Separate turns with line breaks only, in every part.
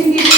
Thank you.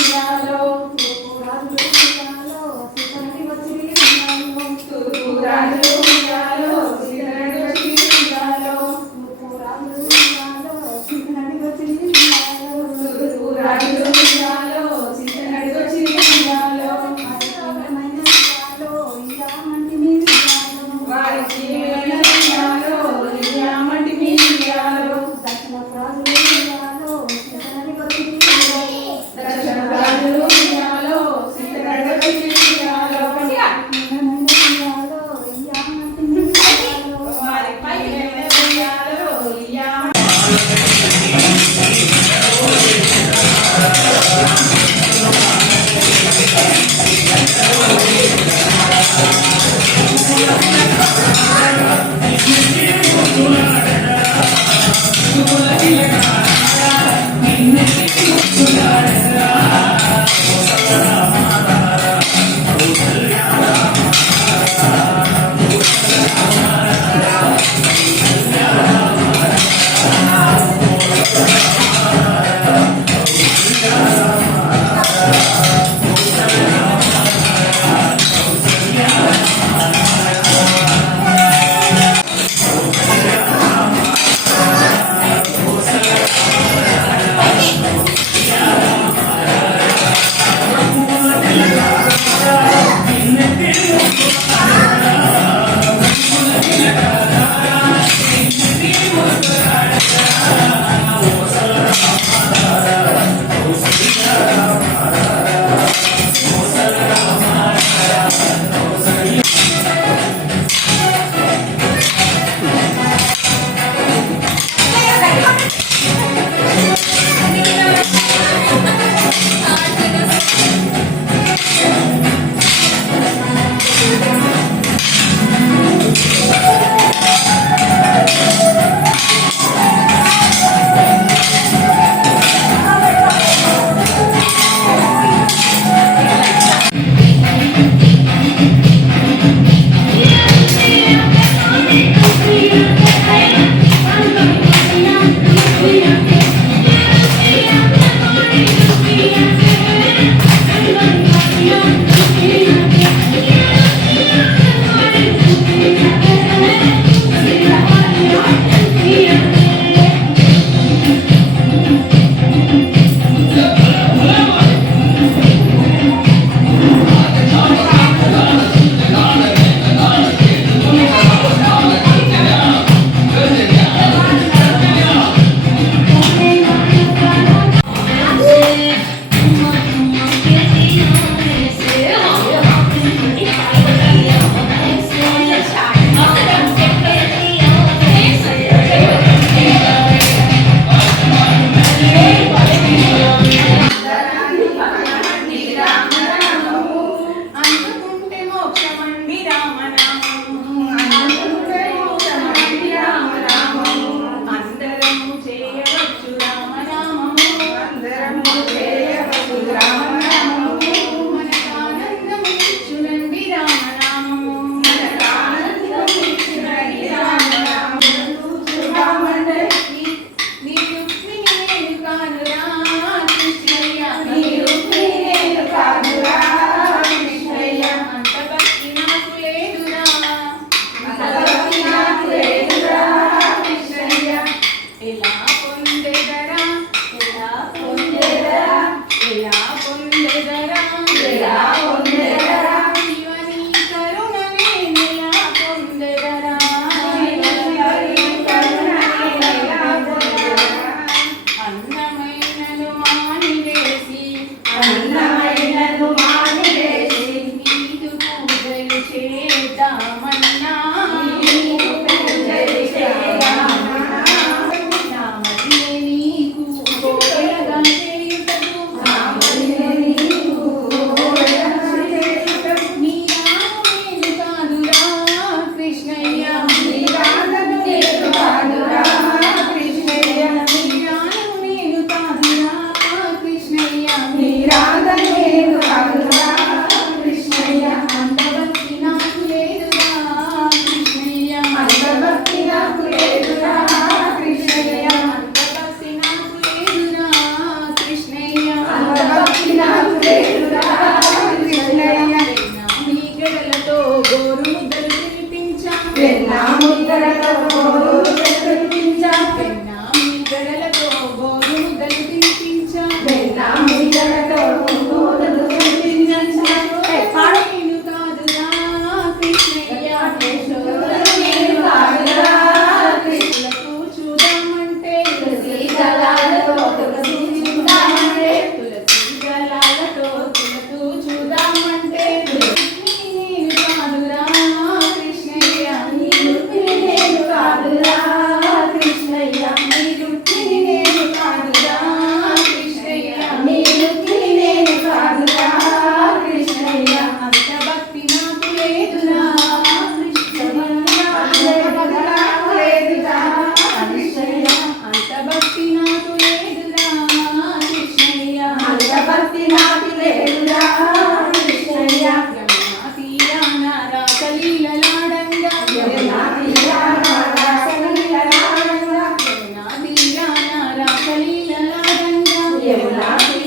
也不拿出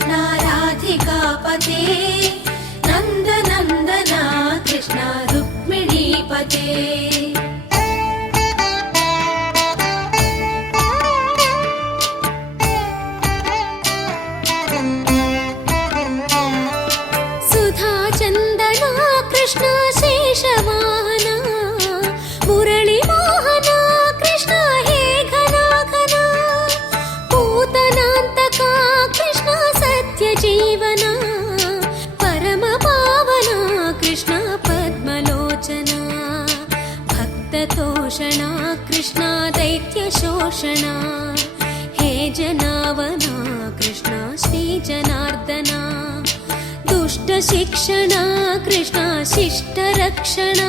कृष्णाराधिकापते हे जनावना कृष्णा श्रीजनार्दना दुष्टशिक्षणा कृष्णाशिष्टरक्षणा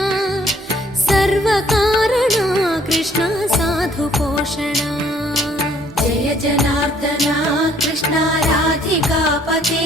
सर्वकारणा कृष्णा साधुपोषणा जय जनार्दना कृष्णाराधिकापथे